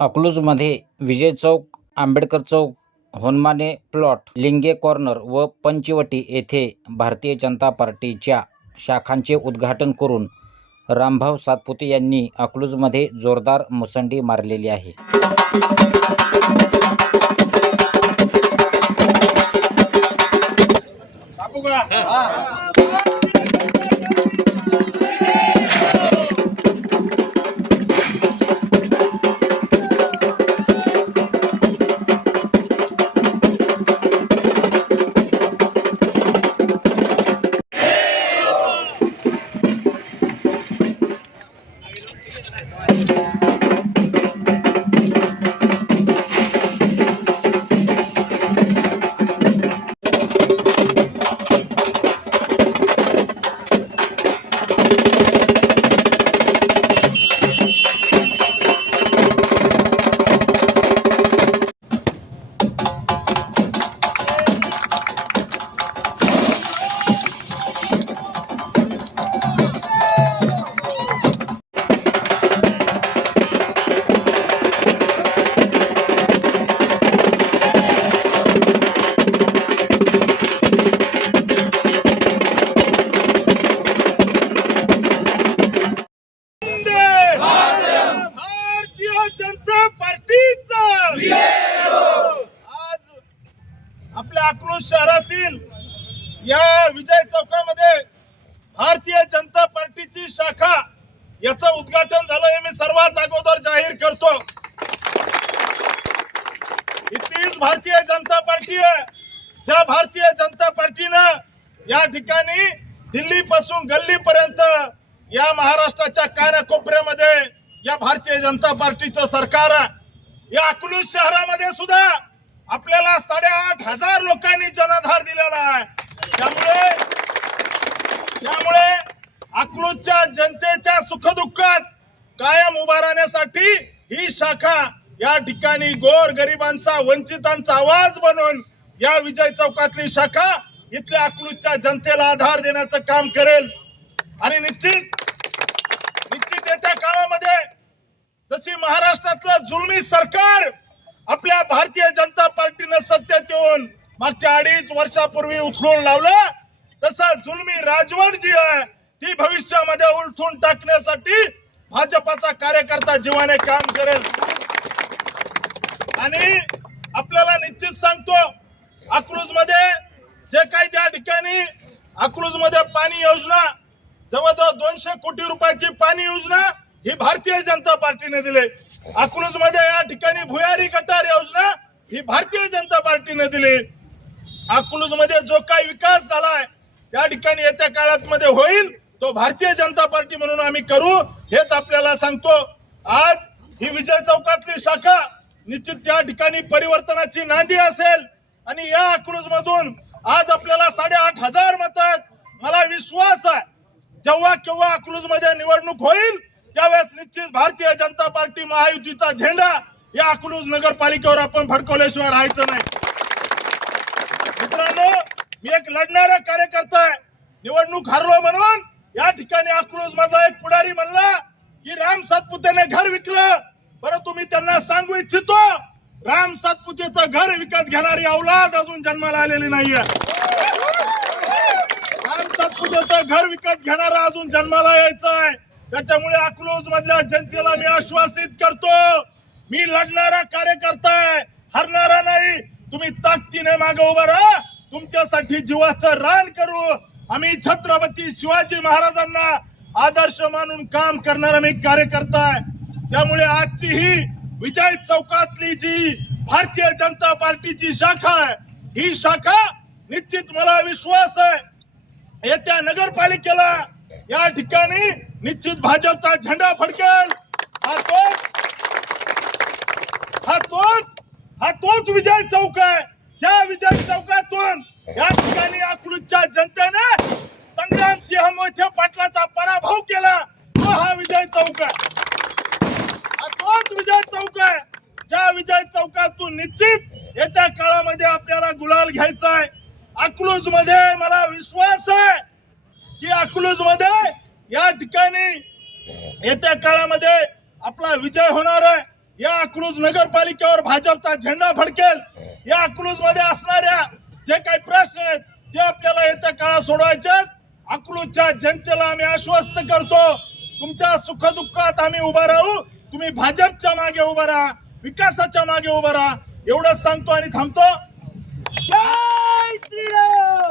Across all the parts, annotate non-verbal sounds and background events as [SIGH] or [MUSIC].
अकलूजमध्ये Vijay Chowk Ambedkar Chowk Honmane plot Linge corner व पंचवटी येथे भारतीय जनता पार्टीच्या शाखांचे उद्घाटन करून रामभाऊ सातपुते यांनी अकलूजमध्ये जोरदार मुसंडी मारलेली आहे. झालं हे मी सर्वात अगोदर जाहीर करतो. ही तीच भारतीय जनता पार्टी आहे. ज्या भारतीय जनता पार्टीनं या ठिकाणी दिल्ली पासून गल्ली पर्यंत या महाराष्ट्राच्या कानाकोपऱ्यामध्ये या भारतीय जनता पार्टीचं सरकार या अकलूज शहरामध्ये सुद्धा आपल्याला साडेआठ हजार लोकांनी जनाधार दिलेला आहे. त्यामुळे त्यामुळे अकलूजच्या जनतेच्या सुखदुःखात कायम उभा राहण्यासाठी ही शाखा या ठिकाणी गोर गरिबांचा वंचितांचा आवाज बनवून या विजय चौकातली शाखा इथल्या अकलूजच्या जनतेला आधार देण्याचं काम करेल. आणि निश्चित निश्चित येत्या काळामध्ये जशी महाराष्ट्रातलं जुलमी सरकार आपल्या भारतीय जनता पार्टीनं सत्तेत येऊन मागच्या अडीच वर्षापूर्वी उचलून लावलं तसं जुलमी राजवट जी आहे ती भविष्यामध्ये उलथून टाकण्यासाठी भाजपाचा कार्यकर्ता जीवाने काम करेल. आणि आपल्याला निश्चित सांगतो अक्रूजमध्ये जे काही त्या ठिकाणी अक्रूजमध्ये पाणी योजना जवळजवळ दोनशे कोटी रुपयाची पाणी योजना ही भारतीय जनता पार्टीने दिली. अक्रूजमध्ये या ठिकाणी भुयारी गटार योजना ही भारतीय जनता पार्टीने दिली. अक्रूजमध्ये जो काही विकास झालाय त्या ठिकाणी येत्या काळात मध्ये होईल. तो भारतीय जनता पार्टी म्हणून आम्ही करू हेच आपल्याला सांगतो. आज ही विजय चौकातली शाखा निश्चित त्या ठिकाणी परिवर्तनाची नांदी असेल. आणि या अकलूज मधून आज आपल्याला साडेआठ हजार मतात मला विश्वास आहे जेव्हा केव्हा अकलूजमध्ये निवडणूक होईल त्यावेळेस निश्चित भारतीय जनता पार्टी महायुतीचा झेंडा या अकलूज नगरपालिकेवर आपण फडकवल्याशिवाय राहायचं नाही. मित्रांनो मी एक लढणारा कार्यकर्ता आहे. निवडणूक हरलो म्हणून या ठिकाणी आक्रोश माझा एक पुढारी म्हणला की राम सातपुतेने घर विकलं. बरं तुम्ही त्यांना सांगू इच्छितो राम सातपुतेचं घर विकत घेणारी औलाद अजून जन्माला आलेली नाहीये. राम सातपुतेचं घर विकत घेणारा अजून जन्माला यायचं आहे त्याच्यामुळे अकलूज मधल्या जनतेला मी आश्वासित करतो मी लढणारा कार्यकर्ता आहे हरणारा नाही. तुम्ही ताकदीने मागे उभं राहा. तुमच्यासाठी जीवाचं रान करू. आम्ही छत्रपती शिवाजी महाराजांना आदर्श मानून काम करणारा मी कार्यकर्ता आहे. त्यामुळे आजची ही विजय चौकातली जी भारतीय जनता पार्टीची शाखा आहे ही शाखा निश्चित मला विश्वास आहे. येत्या नगरपालिकेला या ठिकाणी निश्चित भाजपचा झेंडा फडकेल. हा तोच हा तोच हा तोच विजय चौक आहे. ज्या विजय चौकातून या ठिकाणी अकलूजच्या जनतेने संग्राम सिंह मोठे पाटलाचा पराभव केला. तो हा विजय चौक आहे. तोच विजय चौक आहे. ज्या विजय चौकातून निश्चित येत्या काळामध्ये आपल्याला गुलाल घ्यायचा आहे. अकलूजमध्ये मला विश्वास आहे की अकलूजमध्ये या ठिकाणी येत्या काळामध्ये आपला विजय होणार आहे. या अकलूज नगरपालिकेवर भाजपचा झेंडा फडकेल. या अकलूजमध्ये असणाऱ्या जे काही प्रश्न आहेत ते आपल्याला येत्या काळात सोडवायचे आहेत. अकलूजच्या जनतेला आम्ही आश्वस्त करतो. तुमच्या सुखदुःखात आम्ही उभा राहू. तुम्ही भाजपच्या मागे उभा राहा विकासाच्या मागे उभा राहा. एवढंच सांगतो आणि थांबतो. जय श्रीराम!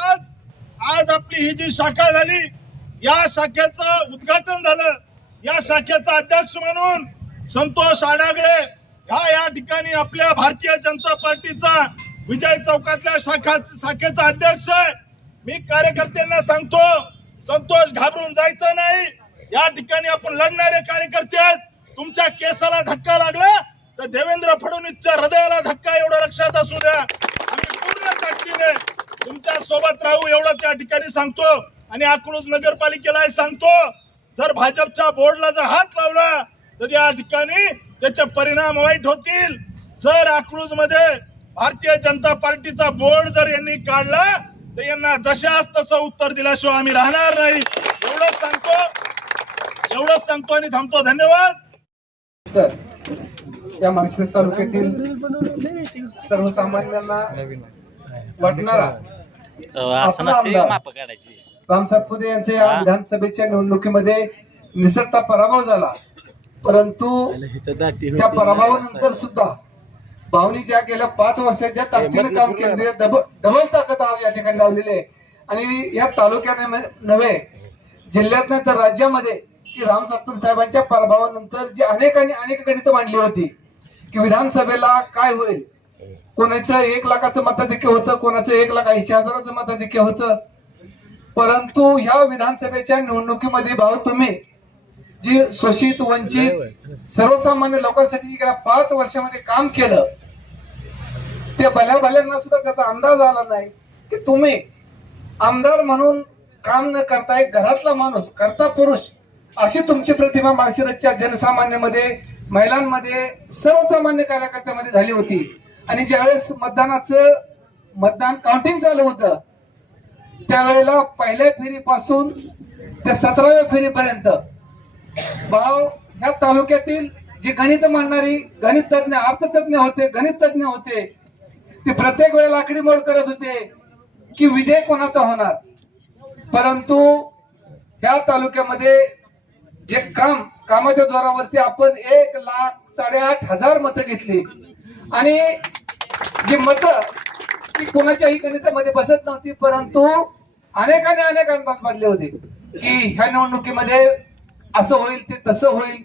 आज आज आपली ही जी शाखा झाली या शाखेचं उद्घाटन झालं. या शाखेचा अध्यक्ष म्हणून संतोष आडागळे हा या ठिकाणी आपल्या भारतीय जनता पार्टीचा विजय चौकातल्या शाखा शाखेचा अध्यक्ष आहे. मी कार्यकर्त्यांना सांगतो संतोष घाबरून जायचं नाही. या ठिकाणी आपण लढणारे कार्यकर्ते आहेत. तुमच्या केसाला धक्का लागला तर देवेंद्र फडणवीसच्या हृदयाला धक्का एवढं लक्षात असू द्या. आम्ही पूर्ण ताकदीने तुमच्यासोबत राहू एवढंच या ठिकाणी सांगतो. आणि अकलूज नगरपालिकेला सांगतो जर भाजपच्या बोर्डला जर हात लावला तर या ठिकाणी त्याचे परिणाम वाईट होतील. जर अकलूजमध्ये भारतीय जनता पार्टीचा बोर्ड जर यांनी काढला तर यांना जशाच तसं उत्तर दिल्याशिवाय आम्ही राहणार नाही. एवढंच सांगतो. एवढंच सांगतो आणि थांबतो. धन्यवाद. तर या माळशिरस तालुक्यातील सर्वसामान्यांना वाटणारा. माप काढायची. रामसाहेब फुदे यांच्या या. विधानसभेच्या निवडणुकीमध्ये निसटता पराभव झाला. परंतु त्या पराभवानंतर सुद्धा भावनी ज्या गेल्या पाच वर्षाच्या ताकदीने काम केले डबल डबल ताकद आज या ठिकाणी लावलेली आहे. आणि या तालुक्याने नव्हे जिल्ह्यात नाही तर राज्यामध्ये की राम सातपुते साहेबांच्या पराभवानंतर जी अनेकांनी अनेक गणित मांडली होती की विधानसभेला काय होईल? कोणाचं एक लाखाचं मताधिक्य होतं कोणाचं एक लाख ऐंशी हजाराचं मताधिक्य होतं? परंतु ह्या विधानसभेच्या निवडणुकीमध्ये भाऊ तुम्ही जी शोषित वंचित सर्वसामान्य लोकांसाठी गेल्या पाच वर्षामध्ये काम केलं ते भल्या भल्यांना सुद्धा त्याचा अंदाज आला नाही की तुम्ही आमदार म्हणून काम न करता एक घरातला माणूस करता पुरुष अशी तुमची प्रतिभा माळशिरसच्या जनसामान्यामध्ये महिलांमध्ये सर्वसामान्य कार्यकर्त्यामध्ये झाली होती. आणि ज्यावेळेस मतदानाचं मतदान काउंटिंग चालू होतं त्यावेळेला पहिल्या फेरीपासून ते सतराव्या फेरीपर्यंत. भाव ह्या तालुक्यातील जे गणित मांडणारी गणित तज्ज्ञ अर्थतज्ञ होते गणित तज्ञ होते ते प्रत्येक वेळेला आकडीमोड करत होते की विजय कोणाचा होणार. परंतु ह्या तालुक्यामध्ये जे काम कामाच्या जोरावरती आपण एक लाख साडेआठ हजार मतं घेतली. आणि जी मतं ती कोणाच्याही गणितामध्ये बसत नव्हती परंतु अनेकाने अनेक अंदाज बांधले होते की ह्या निवडणुकीमध्ये असं होईल ते तसं होईल.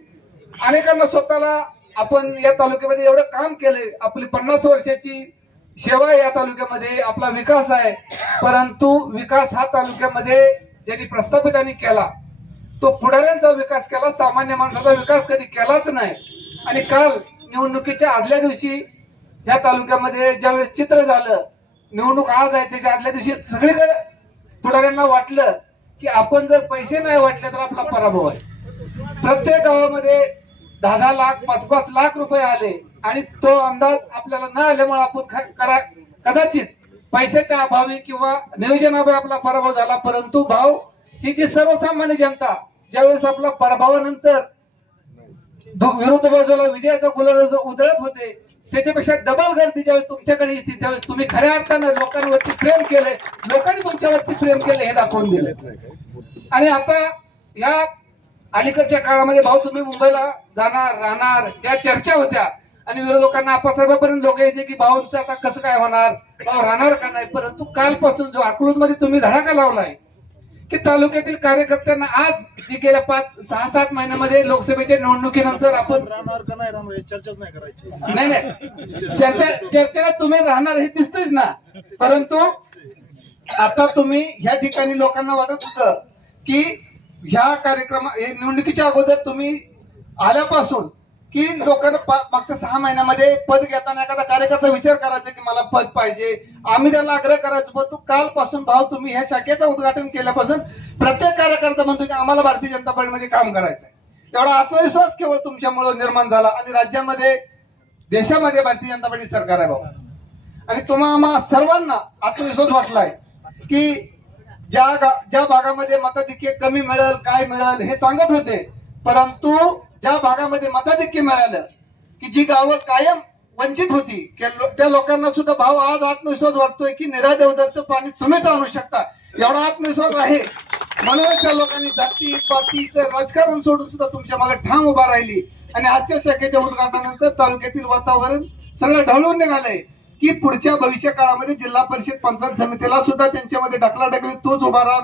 अनेकांना स्वतःला आपण या तालुक्यामध्ये एवढं काम केलंय. आपली पन्नास वर्षाची सेवा या तालुक्यामध्ये आपला विकास आहे. परंतु विकास हा तालुक्यामध्ये ज्यांनी प्रस्थापितांनी केला तो पुढाऱ्यांचा विकास केला सामान्य माणसाचा विकास कधी केलाच नाही. आणि काल निवडणुकीच्या आदल्या दिवशी या तालुक्यामध्ये ज्यावेळेस चित्र झालं निवडणूक आज आहे त्याच्या आदल्या दिवशी सगळीकडे पुढाऱ्यांना वाटलं की आपण जर पैसे नाही वाटले तर आपला पराभव आहे. प्रत्येक गावामध्ये दहा दहा लाख पाच पाच लाख रुपये आले आणि तो अंदाज आपल्याला न आल्यामुळे आपण ख- करा कदाचित पैशाच्या अभावी किंवा नियोजनाभावी आपला पराभव झाला. परंतु भाव ही जी सर्वसामान्य जनता ज्यावेळेस आपला पराभवानंतर दु- विरोध बाजूला विजयाचा गुलाल उधळत होते त्याच्यापेक्षा डबल गर्दी ज्यावेळेस तुमच्याकडे येते त्यावेळेस तुम्ही खऱ्या अर्थानं लोकांवरती प्रेम केलंय. लोकांनी तुमच्यावरती प्रेम केले हे दाखवून दिले आणि आता या अलीकडच्या काळामध्ये भाऊ तुम्ही मुंबईला जाणार राहणार या चर्चा होत्या. आणि विरोधकांना आपासाहेबापर्यंत लोक यायचे की भाऊंचं आता कसं काय होणार? भाऊ राहणार का नाही? परंतु कालपासून जो अकलूजमध्ये तुम्ही धडाका लावलाय की तालुक्यातील कार्यकर्त्यांना आज जी गेल्या पाच सहा सात महिन्यामध्ये लोकसभेच्या निवडणुकीनंतर आपण राहणार का नाही राहणार चर्चाच नाही करायची. नाही नाही. चर्चा चर्चेला तुम्ही राहणार हे दिसतच ना. परंतु आता तुम्ही ह्या ठिकाणी लोकांना वाटत होतं की ह्या कार्यक्रमा निवडणुकीच्या अगोदर तुम्ही आल्यापासून की लोकांना पा- मागच्या सहा महिन्यामध्ये पद घेताना एखादा कार्यकर्ता विचार करायचा की मला पद पाहिजे. आम्ही त्यांना आग्रह करायचो पण तू कालपासून भाव तुम्ही ह्या शाखेचं उद्घाटन केल्यापासून प्रत्येक कार्यकर्ता म्हणतो की आम्हाला भारतीय जनता पार्टीमध्ये काम करायचं आहे एवढा आत्मविश्वास केवळ तुमच्यामुळे निर्माण झाला आणि राज्यामध्ये देशामध्ये भारतीय जनता पार्टी सरकार आहे भाऊ. आणि तुम्हा आम्हा सर्वांना आत्मविश्वास वाटलाय की ज्या गा- ज्या भागामध्ये मताधिक्य कमी मिळेल काय मिळेल हे सांगत होते. परंतु ज्या भागामध्ये मताधिक्य मिळालं की जी गावं कायम वंचित होती त्या लोकांना सुद्धा भाव आज आत्मविश्वास वाटतोय की निरा देवदरचं पाणी तुम्हीच आणू शकता. एवढा आत्मविश्वास आहे. म्हणूनच त्या लोकांनी जाती पातीचं राजकारण सोडून सुद्धा तुमच्या मागे ठाम उभा राहिली. आणि आजच्या शाखेच्या उद्घाटनानंतर तालुक्यातील वातावरण सगळं ढवळून निघालंय की पुढच्या भविष्य काळामध्ये जिल्हा परिषद पंचायत समितीला सुद्धा त्यांच्यामध्ये ढकला ढकली तोच उभा राहा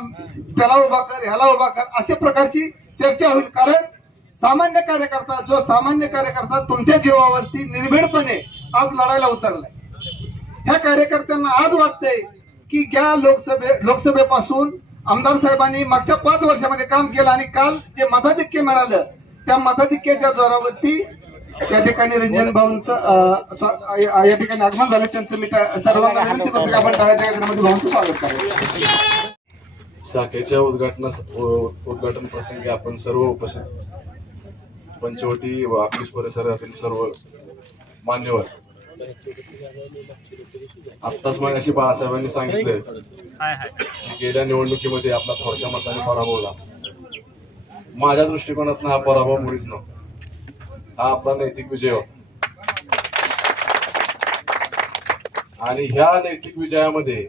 त्याला उभा कर ह्याला उभा कर अशा प्रकारची चर्चा होईल. कारण सामान्य कार्यकर्ता जो सामान्य कार्यकर्ता तुमच्या जीवावरती निर्भीडपणे आज लढायला उतरलाय. ह्या कार्यकर्त्यांना आज वाटतंय की ज्या लोकसभे लोकसभेपासून आमदार साहेबांनी मागच्या पाच वर्षामध्ये काम केलं आणि काल जे मताधिक्य मिळालं त्या मताधिक्याच्या जोरावरती या ठिकाणी रंजन भाऊंचं या ठिकाणी आगमन झालं. त्यांचं मी सर्वांना विनंती करतो की आपण टाळ्याच्या भाऊंचं स्वागत करावं शाखेच्या उद्घाटनास उद्घाटन प्रसंगी आपण सर्व उपस्थित पंचवटी व ऑफिस परिसरातील सर्व मान्यवर. आत्ताच मग अशी बाळासाहेबांनी सांगितलं की गेल्या निवडणुकीमध्ये आपला थोडक्या मताने पराभव झाला. माझ्या दृष्टिकोनातून हा पराभव मुळीच नव्हता. हा आपला नैतिक विजय होता. आणि ह्या नैतिक विजयामध्ये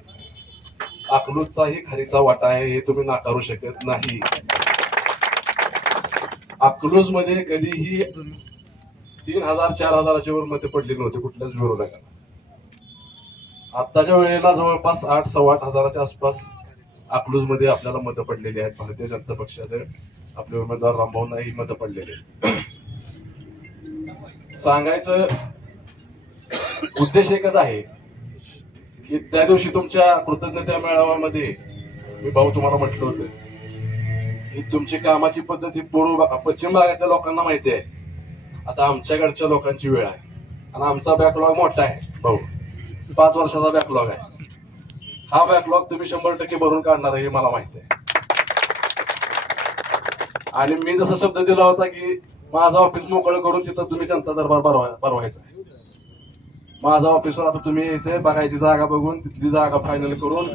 अकलूजचाही खरीचा वाटा आहे हे तुम्ही नाकारू शकत नाही. अकलूजमध्ये कधीही तीन हजार चार हजाराच्या वर मते पडली नव्हती कुठल्याच विरोधकाला. आत्ताच्या वेळेला जवळपास आठ सव्वा आठ हजाराच्या आसपास अकलूजमध्ये आपल्याला मतं पडलेली आहेत. भारतीय जनता पक्षाचे आपले उमेदवार रामभाऊंनाही मतं पडलेले सांगायचं उद्देश एकच आहे की त्या दिवशी तुमच्या कृतज्ञता मेळाव्यामध्ये मी भाऊ तुम्हाला म्हटलं होतं ही तुमची कामाची पद्धत ही पूर्व पश्चिम भागातल्या लोकांना माहिती आहे. आता आमच्याकडच्या लोकांची वेळ आहे. आणि आमचा बॅकलॉग मोठा आहे. भाऊ पाच वर्षाचा बॅकलॉग आहे. हा बॅकलॉग तुम्ही शंभर टक्के भरून काढणार आहे हे मला माहिती आहे. आणि मी जसा शब्द दिला होता की माझा ऑफिस मोकळं करून तिथं तुम्ही जनता दरबार भरवा भरवायचा आहे. माझा ऑफिसवर आता तुम्ही यायचंय बघायची जागा बघून तिथली जागा फायनल करून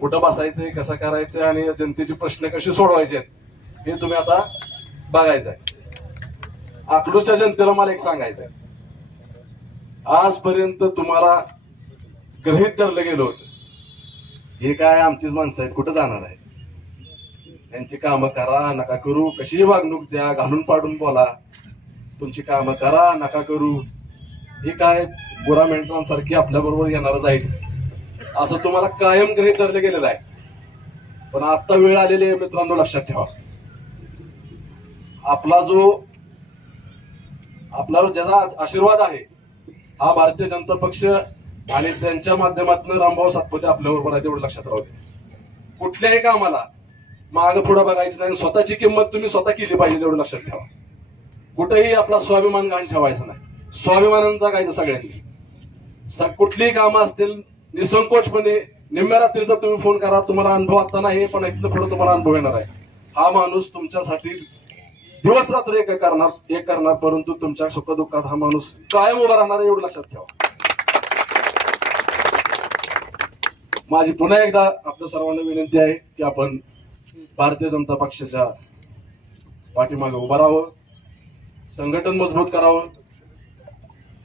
कुठं बसायचंय कसं करायचंय आणि जनतेचे प्रश्न कसे सोडवायचे आहेत हे तुम्ही आता बघायचं आहे अकलूजच्या जनतेला मला एक सांगायचं आहे आजपर्यंत तुम्हाला ग्रहित धरलं गेलं होतं. हे काय आमचीच माणसं आहेत कुठं जाणार आहे त्यांची कामं करा नका करू. कशी वागणूक द्या घालून पाडून बोला. तुमची कामं करा नका करू. हे काय बुरा मेंढरांसारखी आपल्या बरोबर येणारच आहेत. असं तुम्हाला कायम गृहीत धरलं गेलेलं आहे. पण आता वेळ आलेली आहे मित्रांनो लक्षात ठेवा. आपला जो आपला ज्याचा आशीर्वाद आहे हा भारतीय जनता पक्ष आणि त्यांच्या माध्यमातून रामभाऊ सातपुते आपल्याबरोबर आहे तेवढं लक्षात राहू दे. कुठल्याही कामाला मागं पुढं बघायचं नाही स्वतःची किंमत तुम्ही स्वतः केली पाहिजे एवढं लक्षात ठेवा. कुठेही आपला स्वाभिमान घाण ठेवायचा नाही. स्वाभिमानानं जगायचं सगळ्यांनी. कुठलीही कामं असतील निसंकोचपणे निम्म्या रात्रीचा तुम्ही फोन करा तुम्हाला अनुभव आता नाही पण इथनं पुढे तुम्हाला अनुभव येणार आहे. हा माणूस तुमच्यासाठी दिवस रात्र एक करणार एक करणार परंतु तुमच्या सुखदुःखात हा माणूस कायम उभा राहणार एवढं लक्षात ठेवा. माझी पुन्हा एकदा आपल्या सर्वांना विनंती आहे की आपण भारतीय जनता पक्षाच्या पाठीमागे उभं राहावं संघटन मजबूत करावं.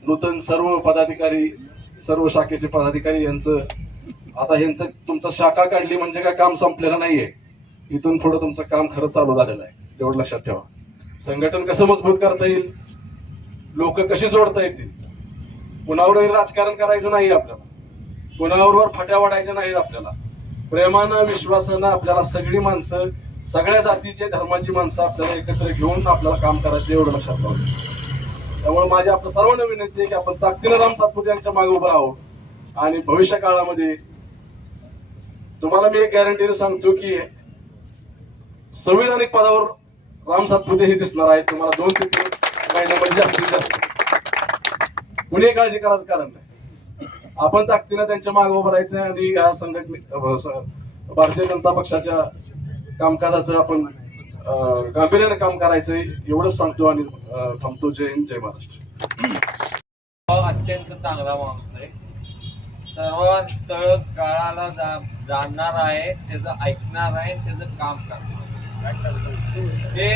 नूतन सर्व पदाधिकारी सर्व शाखेचे पदाधिकारी यांचं आता यांचं तुमचं शाखा काढली म्हणजे काय काम संपलेलं नाहीये. इथून पुढे तुमचं काम खरंच चालू झालेलं आहे. एवढं लक्षात ठेवा. संघटन कसं मजबूत करता येईल? लोक कशी जोडता येतील? कुणावरही राजकारण करायचं नाही आपल्याला. कुणाबरोबर फाट्या वाढायच्या नाहीत आपल्याला. प्रेमानं विश्वासानं आपल्याला सगळी माणसं सगळ्या जातीचे धर्माची माणसं आपल्याला एकत्र घेऊन आपल्याला काम करायचं एवढं लक्षात ठेवा. त्यामुळे माझी आपल्या सर्वांना विनंती आहे की आपण ताकदीनं राम सातपुते यांच्या मागे उभं आहोत आणि भविष्य काळामध्ये तुम्हाला मी एक गॅरंटीने सांगतो की संविधानिक पदावर राम सातपुते हे दिसणार आहेत तुम्हाला दोन ते तीन महिन्यामध्ये जास्तीत जास्त. कुणी काळजी करायचं कारण नाही. आपण ताकदीनं त्यांच्या मागे उभं राहायचं आणि या संघटने भारतीय जनता पक्षाच्या कामकाजाचं आपण अ, गांभीर्याने काम करायचंय एवढंच सांगतो आणि थांबतो. जय हिंद जय महाराष्ट्र. अत्यंत चांगला माणूस आहे. सर्व काळाला जा, जाणणार आहे त्याचं ऐकणार आहे त्याचं काम करणार ते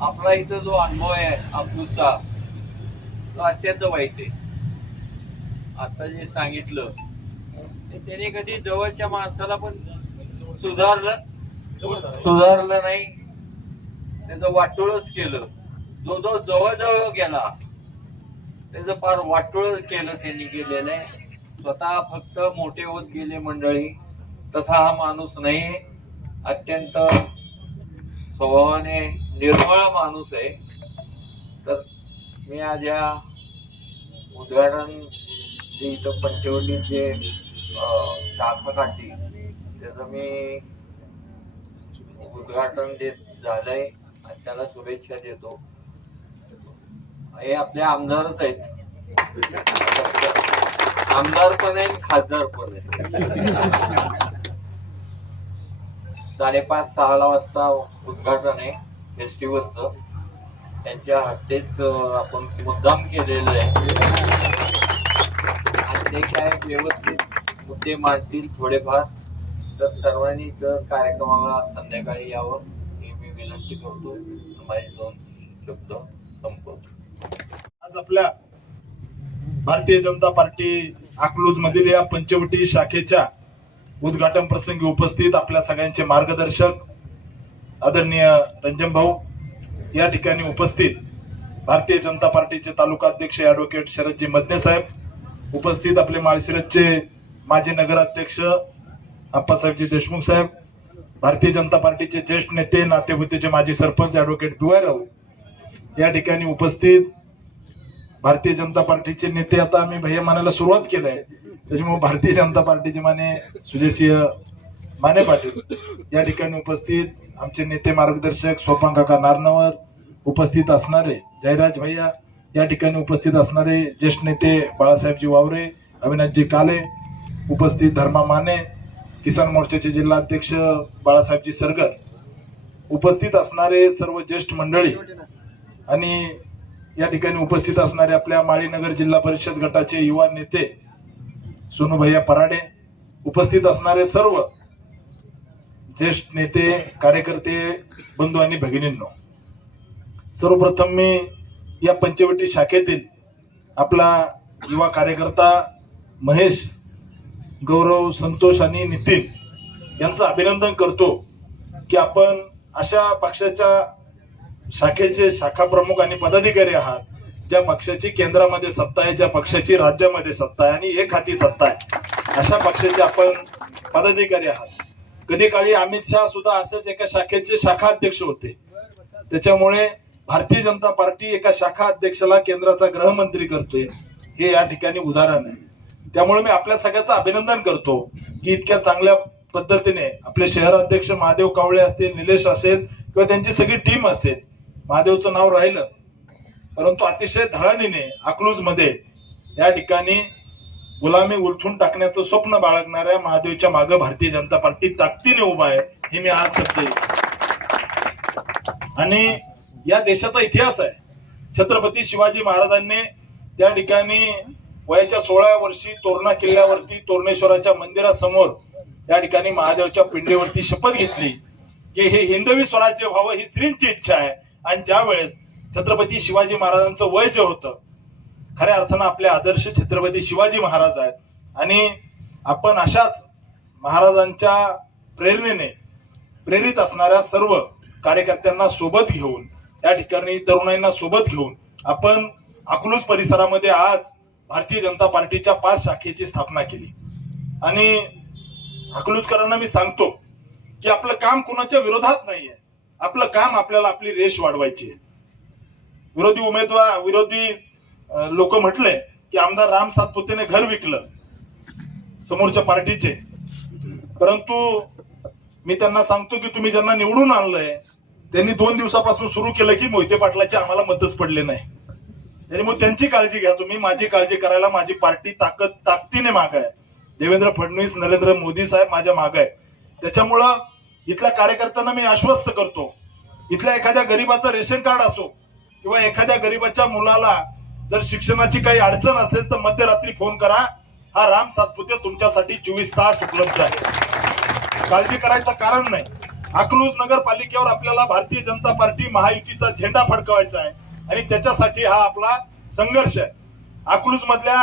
आपला इथं जो अनुभव आहे अकलूजचा तो अत्यंत वाईट आहे. आता जे सांगितलं ते त्याने कधी जवळच्या माणसाला पण सुधारलं सुधारलं नाही. त्याचं वाटोळच केलं. जो जो जवळजवळ गेला त्याचं फार वाटोळ केलं त्यांनी केलेलं आहे. स्वतः फक्त मोठे होत गेले मंडळी. तसा हा माणूस नाही अत्यंत स्वभावाने निर्मळ माणूस आहे. तर मी आज या उद्घाटन जे इथं पंचवटीत जे अं, शाखा काढली त्याचं मी उद्घाटन जे झालंय आणि त्याला शुभेच्छा देतो. हे आपले आमदारच आहेत. आमदार पण आहे खासदार पण आहे साडेपाच सहाला वाजता उद्घाटन आहे फेस्टिवलचं. त्यांच्या हस्तेच आपण मुद्दाम केलेलं आहे. आणि ते काय व्यवस्थित मुद्दे मांडतील थोडेफार तर सर्वांनी जर कार्यक्रमाला संध्याकाळी यावं हे मी विनंती करतो. माझे दोन शब्द संपवतो. आज आपल्या भारतीय जनता पार्टी अकलूज मधील या पंचवटी शाखेच्या उद्घाटन प्रसंगी उपस्थित आपल्या सगळ्यांचे मार्गदर्शक आदरणीय रंजन भाऊ या ठिकाणी उपस्थित भारतीय जनता पार्टीचे तालुका अध्यक्ष ऍडव्होकेट शरदजी मदने साहेब उपस्थित आपले माळशिरसचे माजी नगराध्यक्ष आप्पासाहेबजी देशमुख साहेब भारतीय जनता पार्टीचे ज्येष्ठ नेते नातेबुद्धीचे माजी सरपंच ऍडव्होकेट बी राऊत या ठिकाणी उपस्थित. भारतीय जनता पार्टीचे नेते आता आम्ही भैया म्हणायला सुरुवात केलंय. त्याच्यामुळे भारतीय जनता पार्टीचे माने सुजयसिंह माने पाटील या ठिकाणी उपस्थित. आमचे नेते मार्गदर्शक सोपान काका नारनवर उपस्थित असणारे जयराज भैया या ठिकाणी उपस्थित असणारे ज्येष्ठ नेते बाळासाहेबजी वावरे अविनाशजी काले उपस्थित. धर्मा माने किसान मोर्चाचे जिल्हाध्यक्ष बाळासाहेबजी सरगर उपस्थित असणारे सर्व ज्येष्ठ मंडळी आणि या ठिकाणी उपस्थित असणारे आपल्या माळीनगर जिल्हा परिषद गटाचे युवा नेते सोनूभैया पराडे उपस्थित असणारे सर्व ज्येष्ठ नेते कार्यकर्ते बंधू आणि भगिनींनो सर्वप्रथम मी या पंचवटी शाखेतील आपला युवा कार्यकर्ता महेश गौरव संतोष आणि नितीन यांचं अभिनंदन करतो की आपण अशा पक्षाच्या शाखेचे शाखा प्रमुख आणि पदाधिकारी आहात. ज्या पक्षाची केंद्रामध्ये सत्ता आहे ज्या पक्षाची राज्यामध्ये सत्ता आहे आणि एक हाती सत्ता आहे अशा पक्षाचे आपण पदाधिकारी आहात. कधी काळी अमित शहा सुद्धा असंच एका शाखेचे शाखा अध्यक्ष होते. त्याच्यामुळे भारतीय जनता पार्टी एका शाखा अध्यक्षाला केंद्राचा गृहमंत्री करतोय हे या ठिकाणी उदाहरण आहे. त्यामुळे मी आपल्या सगळ्याचं अभिनंदन करतो की इतक्या चांगल्या पद्धतीने आपले शहर अध्यक्ष महादेव कावळे असतील निलेश असेल किंवा त्यांची सगळी टीम असेल महादेवचं नाव राहिलं परंतु अतिशय धडाडीने अकलूजमध्ये या ठिकाणी गुलामी उलथून टाकण्याचं स्वप्न बाळगणाऱ्या महादेवच्या मागे भारतीय जनता पार्टी ताकदीने उभा आहे हे मी आज शब्द आणि या देशाचा इतिहास आहे. छत्रपती शिवाजी महाराजांनी त्या ठिकाणी वयाच्या सोळाव्या वर्षी तोरणा किल्ल्यावरती तोरणेश्वराच्या मंदिरासमोर या ठिकाणी महादेवच्या पिंडीवरती शपथ घेतली की हे हिंदवी स्वराज्य व्हावं ही स्त्रींची इच्छा आहे. आणि ज्या वेळेस छत्रपती शिवाजी महाराजांचं वय जे होतं खऱ्या अर्थानं आपले आदर्श छत्रपती शिवाजी महाराज आहेत. आणि आपण अशाच महाराजांच्या प्रेरणेने प्रेरित असणाऱ्या सर्व कार्यकर्त्यांना सोबत घेऊन या ठिकाणी तरुणांना सोबत घेऊन आपण अकलूज परिसरामध्ये आज भारतीय जनता पार्टीच्या पाच शाखेची स्थापना केली. आणि अकलूजकरांना मी सांगतो की आपलं काम कुणाच्या विरोधात नाहीये. आपलं काम आपल्याला आपली रेष वाढवायची आहे. विरोधी उमेदवार विरोधी लोक म्हटले की आमदार राम सातपुतेने घर विकलं समोरच्या पार्टीचे. परंतु मी त्यांना सांगतो की तुम्ही ज्यांना निवडून आणलंय त्यांनी दोन दिवसापासून सुरू केलं की मोहिते पाटलाचे आम्हाला मतच पडले नाही. त्याच्यामुळे त्यांची काळजी घ्या तुम्ही माझी काळजी करायला माझी पार्टी ताकद ताकदीने माग आहे. देवेंद्र फडणवीस नरेंद्र मोदी साहेब माझ्या माग आहे. त्याच्यामुळं इथल्या कार्यकर्त्यांना मी आश्वस्त करतो. इथल्या एखाद्या गरीबाचं रेशन कार्ड असो किंवा एखाद्या गरीबाच्या मुलाला जर शिक्षणाची काही अडचण असेल तर मध्यरात्री फोन करा. हा राम सातपुते तुमच्यासाठी चोवीस तास उपलब्ध आहे. काळजी करायचं कारण नाही. अकलूज नगरपालिकेवर आपल्याला भारतीय जनता पार्टी महायुतीचा झेंडा फडकवायचा आहे. आणि त्याच्यासाठी हा आपला संघर्ष आहे. अकलूज मधल्या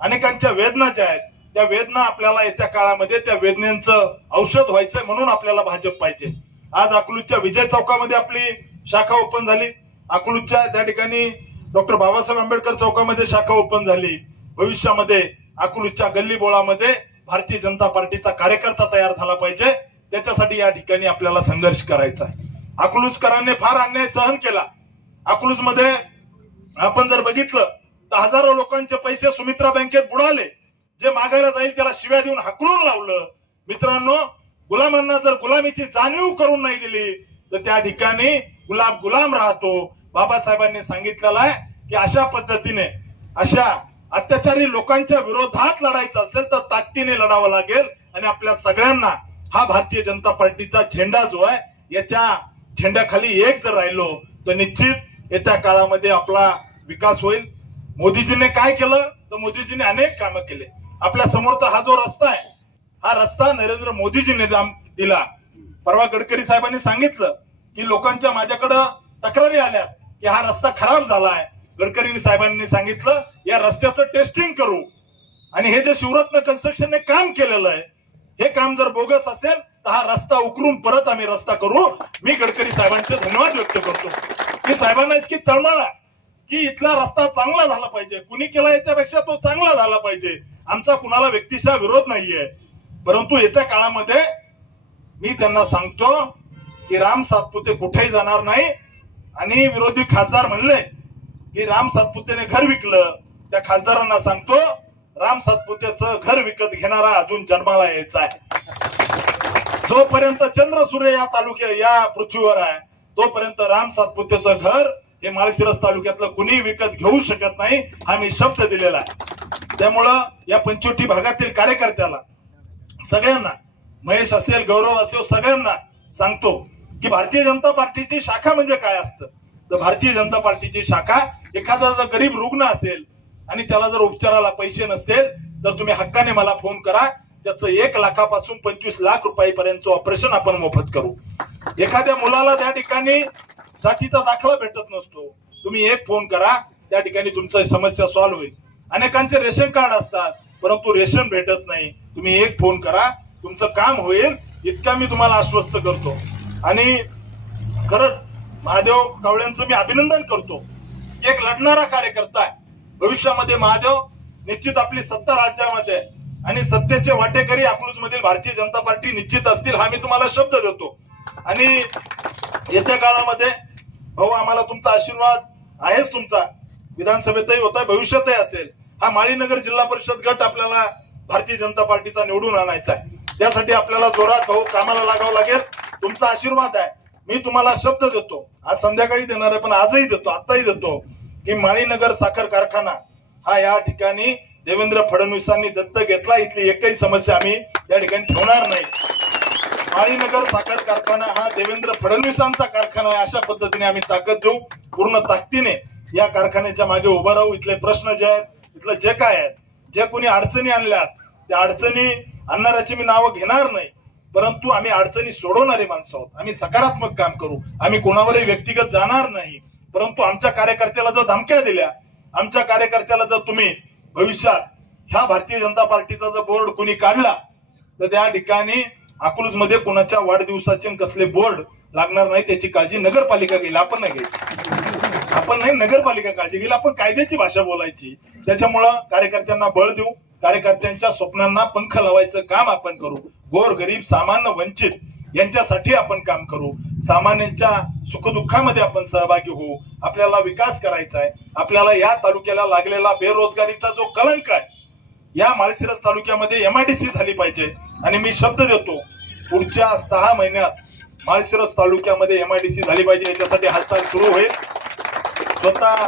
अनेकांच्या वेदना ज्या आहेत त्या वेदना आपल्याला येत्या काळामध्ये त्या वेदनेचं औषध व्हायचंय म्हणून आपल्याला भाजप पाहिजे. आज अकलूजच्या विजय चौकामध्ये आपली शाखा ओपन झाली. अकलूजच्या त्या ठिकाणी डॉक्टर बाबासाहेब आंबेडकर चौकामध्ये शाखा ओपन झाली. भविष्यामध्ये अकलूजच्या गल्ली बोळामध्ये भारतीय जनता पार्टीचा कार्यकर्ता तयार झाला पाहिजे. त्याच्यासाठी या ठिकाणी आपल्याला संघर्ष करायचा आहे. अकलूजकरांनी फार अन्याय सहन केला. अकलूजमध्ये आपण जर बघितलं तर हजारो लोकांचे पैसे सुमित्रा बँकेत बुडाले. जे मागायला जाईल त्याला शिव्या देऊन हाकलून लावलं. मित्रांनो गुलामांना जर गुलामीची जाणीव करून नाही दिली तर त्या ठिकाणी गुलाम गुलाम राहतो. बाबासाहेबांनी सांगितलेलं आहे की अशा पद्धतीने अशा अत्याचारी लोकांच्या विरोधात लढायचं असेल तर ताकदीने लढावं लागेल आणि आपल्या सगळ्यांना हा भारतीय जनता पार्टीचा झेंडा जो आहे याच्या झेंड्याखाली एक जर राहिलो तर निश्चित येत्या काळामध्ये आपला विकास होईल. मोदीजीने काय केलं? तर मोदीजीने अनेक कामं केले. आपल्या समोरचा हा जो रस्ता आहे हा रस्ता नरेंद्र मोदीजीने दिला. परवा गडकरी साहेबांनी सांगितलं की लोकांच्या माझ्याकडं तक्रारी आल्या की हा रस्ता खराब झालाय. गडकरी साहेबांनी सांगितलं या रस्त्याचं टेस्टिंग करू. आणि हे जे शिवरत्न कन्स्ट्रक्शनने काम केलेलं आहे हे काम जर बोगस असेल तर हा रस्ता उकरून परत आम्ही रस्ता करू. मी गडकरी साहेबांचे धन्यवाद व्यक्त करतो. की साहेबांना इतकी तळमळ आहे की इथला रस्ता चांगला झाला पाहिजे. कुणी केला याच्यापेक्षा तो चांगला झाला पाहिजे. आमचा कुणाला व्यक्तीचा विरोध नाहीये. परंतु येत्या काळामध्ये मी त्यांना सांगतो की राम सातपुते कुठेही जाणार नाही. आणि विरोधी खासदार म्हणले की राम सातपुतेने घर विकलं. त्या खासदारांना सांगतो राम सातपुतेचं घर विकत घेणारा अजून जन्माला यायचा आहे. जोपर्यंत चंद्र सूर्य या तालुक्या या पृथ्वीवर आहे तोपर्यंत राम सातपुतेचं घर हे माळशिरस तालुक्यातलं कुणी विकत घेऊ शकत नाही हा मी शब्द दिलेला आहे. त्यामुळं या पंचवटी भागातील कार्यकर्त्याला सगळ्यांना महेश असेल गौरव असेल सगळ्यांना सांगतो की भारतीय जनता पार्टीची शाखा म्हणजे काय असतं? तर भारतीय जनता पार्टीची शाखा एखादा जर गरीब रुग्ण असेल आणि त्याला जर उपचाराला पैसे नसतील तर तुम्ही हक्काने मला फोन करा. त्याचं एक लाखापासून पंचवीस लाख रुपयापर्यंतचं ऑपरेशन आपण मोफत करू. एखाद्या मुलाला त्या ठिकाणी जातीचा दाखला भेटत नसतो. तुम्ही एक फोन करा त्या ठिकाणी तुमचं समस्या सॉल्व्ह होईल. अनेकांचे रेशन कार्ड असतात परंतु रेशन भेटत नाही. तुम्ही एक फोन करा तुमचं काम होईल इतका मी तुम्हाला आश्वस्त करतो. आणि खरंच महादेव कावळ्यांचं मी अभिनंदन करतो. एक लढणारा कार्यकर्ता आहे. भविष्यामध्ये महादेव निश्चित आपली सत्ता राज्यामध्ये आहे. आणि सत्तेचे वाटेकरी अकलूज मधील भारतीय जनता पार्टी निश्चित असतील हा मी तुम्हाला शब्द देतो. आणि येत्या काळामध्ये भाऊ आम्हाला तुमचा आशीर्वाद आहेच तुमचा. विधानसभेतही होता भविष्यातही असेल. हा माळीनगर जिल्हा परिषद गट आपल्याला भारतीय जनता पार्टीचा निवडून आणायचा आहे. त्यासाठी आपल्याला जोरात भाऊ कामाला लागावं लागेल. तुमचा आशीर्वाद आहे. मी तुम्हाला शब्द देतो. आज संध्याकाळी देणार आहे पण आजही देतो आताही देतो की माळीनगर साखर कारखाना हा या ठिकाणी देवेंद्र फडणवीसांनी दत्त घेतला. इथली एकही समस्या आम्ही या ठिकाणी ठेवणार नाही. माळीनगर साखर कारखाना हा देवेंद्र फडणवीसांचा कारखाना आहे अशा पद्धतीने आम्ही ताकद देऊ. पूर्ण ताकदीने या कारखान्याच्या मागे उभा राहू. इथले प्रश्न जे आहेत इथलं जे काय आहेत जे कोणी अडचणी आणल्यात त्या अडचणी आणणाऱ्याची मी नावं घेणार नाही. परंतु आम्ही अडचणी सोडवणारे माणसं आहोत. आम्ही सकारात्मक काम करू. आम्ही कोणावरही व्यक्तिगत जाणार नाही. परंतु आमच्या कार्यकर्त्याला जर धमक्या दिल्या आमच्या कार्यकर्त्याला जर तुम्ही भविष्यात ह्या भारतीय जनता पार्टीचा जर बोर्ड कोणी काढला तर त्या ठिकाणी अकलूजमध्ये कोणाच्या वाढदिवसाचे कसले बोर्ड लागणार नाही त्याची काळजी नगरपालिका घेईल. आपण नाही घ्यायची. आपण नाही नगरपालिका काळजी घेईल. आपण कायद्याची भाषा बोलायची. त्याच्यामुळं कार्यकर्त्यांना बळ देऊ. कार्यकर्त्यांच्या स्वप्नांना पंख लावायचं काम आपण करू. गोर गरीब सामान्य वंचित यांच्यासाठी आपण काम करू. सामान्यांच्या सुखदुःखामध्ये आपण सहभागी होऊ. आपल्याला विकास करायचा आहे. आपल्याला या तालुक्याला लागलेला बेरोजगारीचा जो कलंक आहे या माळशिरस तालुक्यामध्ये एमआयडीसी झाली पाहिजे. आणि मी शब्द देतो पुढच्या सहा महिन्यात माळशिरस तालुक्यामध्ये एमआयडीसी झाली पाहिजे. याच्यासाठी हालचाल सुरू होईल. स्वतः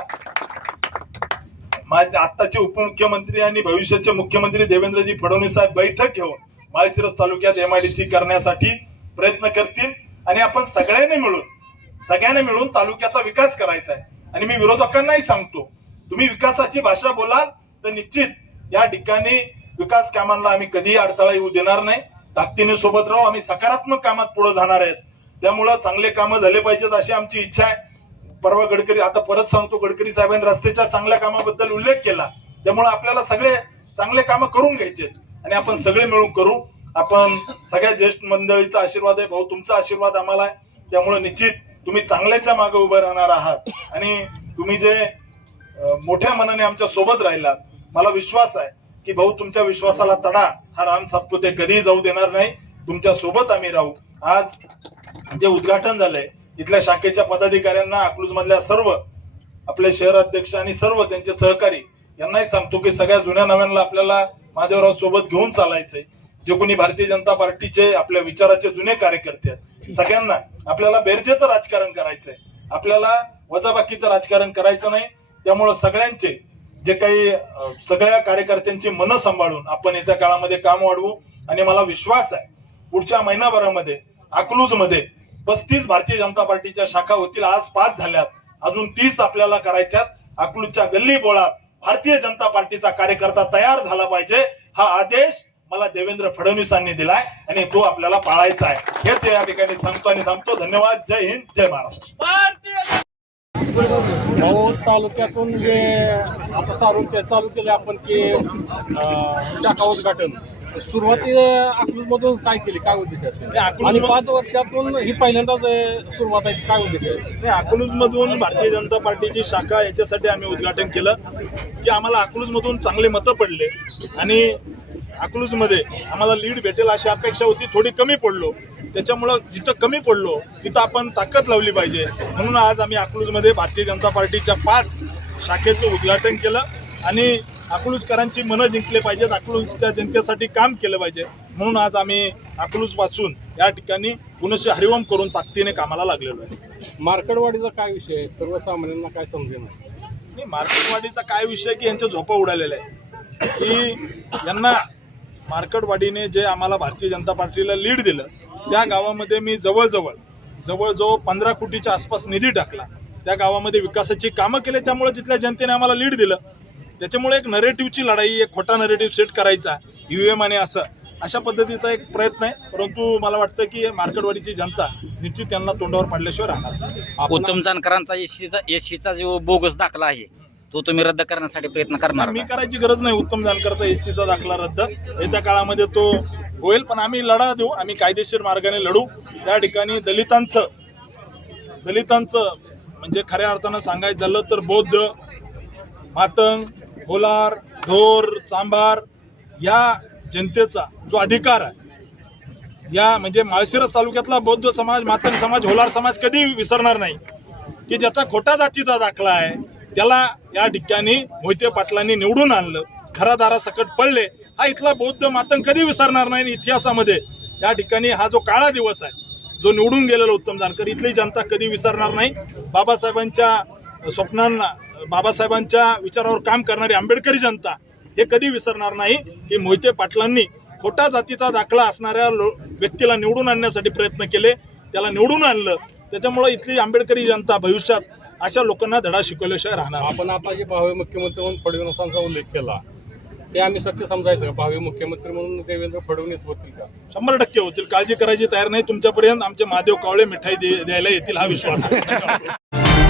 माझे आत्ताचे उपमुख्यमंत्री आणि भविष्याचे मुख्यमंत्री देवेंद्रजी फडणवीस साहेब बैठक घेऊन माळशिरस तालुक्यात एम आय डी सी करण्यासाठी प्रयत्न करतील. आणि आपण सगळ्यांनी मिळून सगळ्यांनी मिळून तालुक्याचा विकास करायचा आहे. आणि मी विरोधकांनाही सांगतो तुम्ही विकासाची भाषा बोलाल तर निश्चित या ठिकाणी विकास कामांना आम्ही कधीही अडथळा येऊ देणार नाही. ताकदीने सोबत राहू आम्ही सकारात्मक कामात पुढे जाणार आहेत. त्यामुळं चांगले कामं झाले पाहिजेत अशी आमची इच्छा आहे. परवा गडकरी आता परत सांगतो गडकरी साहेबांनी रस्त्याच्या चांगल्या कामाबद्दल उल्लेख केला. त्यामुळे आपल्याला सगळे चांगले कामं करून घ्यायचे आणि आपण सगळे मिळून करू. आपण सगळ्या ज्येष्ठ मंडळीचा आशीर्वाद आहे भाऊ तुमचा आशीर्वाद आम्हाला आहे. त्यामुळे निश्चित तुम्ही चांगल्याच्या मागे उभे राहणार आहात. आणि तुम्ही जे मोठ्या मनाने आमच्यासोबत राहिलात मला विश्वास आहे की भाऊ तुमच्या विश्वासाला तडा हा राम सातपुते कधीही जाऊ देणार नाही. तुमच्यासोबत आम्ही राहू. आज जे उद्घाटन झालंय इथल्या शाखेच्या पदाधिकाऱ्यांना अकलूज मधल्या सर्व आपले शहर अध्यक्ष आणि सर्व त्यांचे सहकारी यांनाही सांगतो की सगळ्या जुन्या नव्यांना आपल्याला महादेवराव सोबत घेऊन चालायचंय. जे कोणी भारतीय जनता पार्टीचे आपल्या विचाराचे जुने कार्यकर्ते आहेत. सगळ्यांना आपल्याला बेरजेचं राजकारण करायचंय. आपल्याला वजाबाकीचं राजकारण करायचं नाही. त्यामुळं सगळ्यांचे जे काही सगळ्या कार्यकर्त्यांची मनं सांभाळून आपण येत्या काळामध्ये काम वाढवू. आणि मला विश्वास आहे पुढच्या महिनाभरामध्ये अकलूजमध्ये पस्तीस भारतीय जनता पार्टीच्या शाखा होतील. आज पाच झाल्यात. अजून तीस आपल्याला करायच्यात. अकलूजच्या गल्ली बोळात भारतीय जनता पार्टीचा कार्यकर्ता तयार झाला पाहिजे. हा आदेश मला देवेंद्र फडणवीसांनी दिलाय आणि तो आपल्याला पाळायचा आहे. हेच या ठिकाणी सांगतो आणि थांबतो. धन्यवाद. जय हिंद. जय महाराष्ट्र. भाऊ तालुक्यातून जे आता सारून ते चालू केले आपण की शाखा उद्घाटन. सुरुवाती अकलूज मधून काय केली? काय उद्देश असेल आणि पाच वर्षातून ही पहिल्यांदाच अं, सुरुवात आहे. काय उद्देश आहे अकलूज मधून भारतीय जनता पार्टीची शाखा याच्यासाठी आम्ही उद्घाटन केलं की आम्हाला अकलूज मधून चांगले मतं पडले आणि अकलूजमध्ये आम्हाला लीड भेटेल अशी अपेक्षा होती थोडी कमी पडलो. त्याच्यामुळं जिथं कमी पडलो तिथं आपण ताकद लावली पाहिजे. म्हणून आज आम्ही अकलूजमध्ये भारतीय जनता पार्टीच्या पाच शाखेचं उद्घाटन केलं आणि अकलूजकरांची मनं जिंकले पाहिजेत अकलूजच्या जनतेसाठी काम केलं पाहिजे. म्हणून आज आम्ही अकलूजपासून या ठिकाणी पुनश्च हरिओम करून ताकदीने कामाला लागलेलो आहे. मार्कडवाडीचा काय विषय आहे? सर्वसामान्यांना काय समजेल? नाही मार्केटवाडीचा काय विषय की यांच्या झोपा उडालेल्या आहे की यांना मार्केटवाडीने जे आम्हाला भारतीय जनता पार्टीला लीड दिलं त्या गावामध्ये मी जवळजवळ जवळजवळ पंधरा कोटीच्या आसपास निधी टाकला. त्या गावामध्ये विकासाची कामं केले त्यामुळे तिथल्या जनतेने आम्हाला लीड दिलं. त्याच्यामुळे एक नरेटिव्हची लढाई एक खोटा नरेटिव्ह सेट करायचा ईव्हीएम आणि असं अशा पद्धतीचा एक प्रयत्न आहे परंतु मला वाटतं की मार्केटवाडीची जनता निश्चित त्यांना तोंडावर पाडल्याशिवाय राहणार. उत्तम जानकरांचा एससीचा एससीचा जो बोगस दाखला आहे तो तुम्ही रद्द करण्यासाठी प्रयत्न करणार मी? करायची गरज नाही उत्तम जानकरचा एसटीचा दाखला रद्द येत्या काळामध्ये तो होईल पण आम्ही लढा देऊ आम्ही कायदेशीर मार्गाने लढू त्या ठिकाणी दलितांचं दलितांचं म्हणजे खऱ्या अर्थानं सांगायचं झालं तर बौद्ध मातंग होलार ढोर चांभार या जनतेचा जो अधिकार आहे या म्हणजे माळशिरस तालुक्यातला बौद्ध समाज मातंग समाज होलार समाज कधी विसरणार नाही की ज्याचा खोटा जातीचा दाखला आहे त्याला या ठिकाणी मोहिते पाटलांनी निवडून आणलं घरादारासकट पडले हा इथला बौद्ध मातंग कधी विसरणार नाही आणि इतिहासामध्ये या ठिकाणी हा जो काळा दिवस आहे जो निवडून गेलेला उत्तम जानकर इथली जनता कधी विसरणार नाही बाबासाहेबांच्या स्वप्नांना बाबासाहेबांच्या विचारावर काम करणारी आंबेडकरी जनता हे कधी विसरणार नाही की मोहिते पाटलांनी खोटा जातीचा दाखला असणाऱ्या लो व्यक्तीला निवडून आणण्यासाठी प्रयत्न केले त्याला निवडून आणलं. त्याच्यामुळे इथली आंबेडकरी जनता भविष्यात अशा लोकांना धडा शिकवल्याशिवाय राहणार. आपण आता जे भावी मुख्यमंत्री म्हणून फडणवीसांचा उल्लेख केला ते आम्ही सत्य समजायचं? भावी मुख्यमंत्री म्हणून देवेंद्र फडणवीस होतील का? शंभर टक्के होतील. काळजी करायची तयार नाही. तुमच्यापर्यंत आमचे महादेव कावळे मिठाई द्यायला येतील हा विश्वास आहे. [LAUGHS]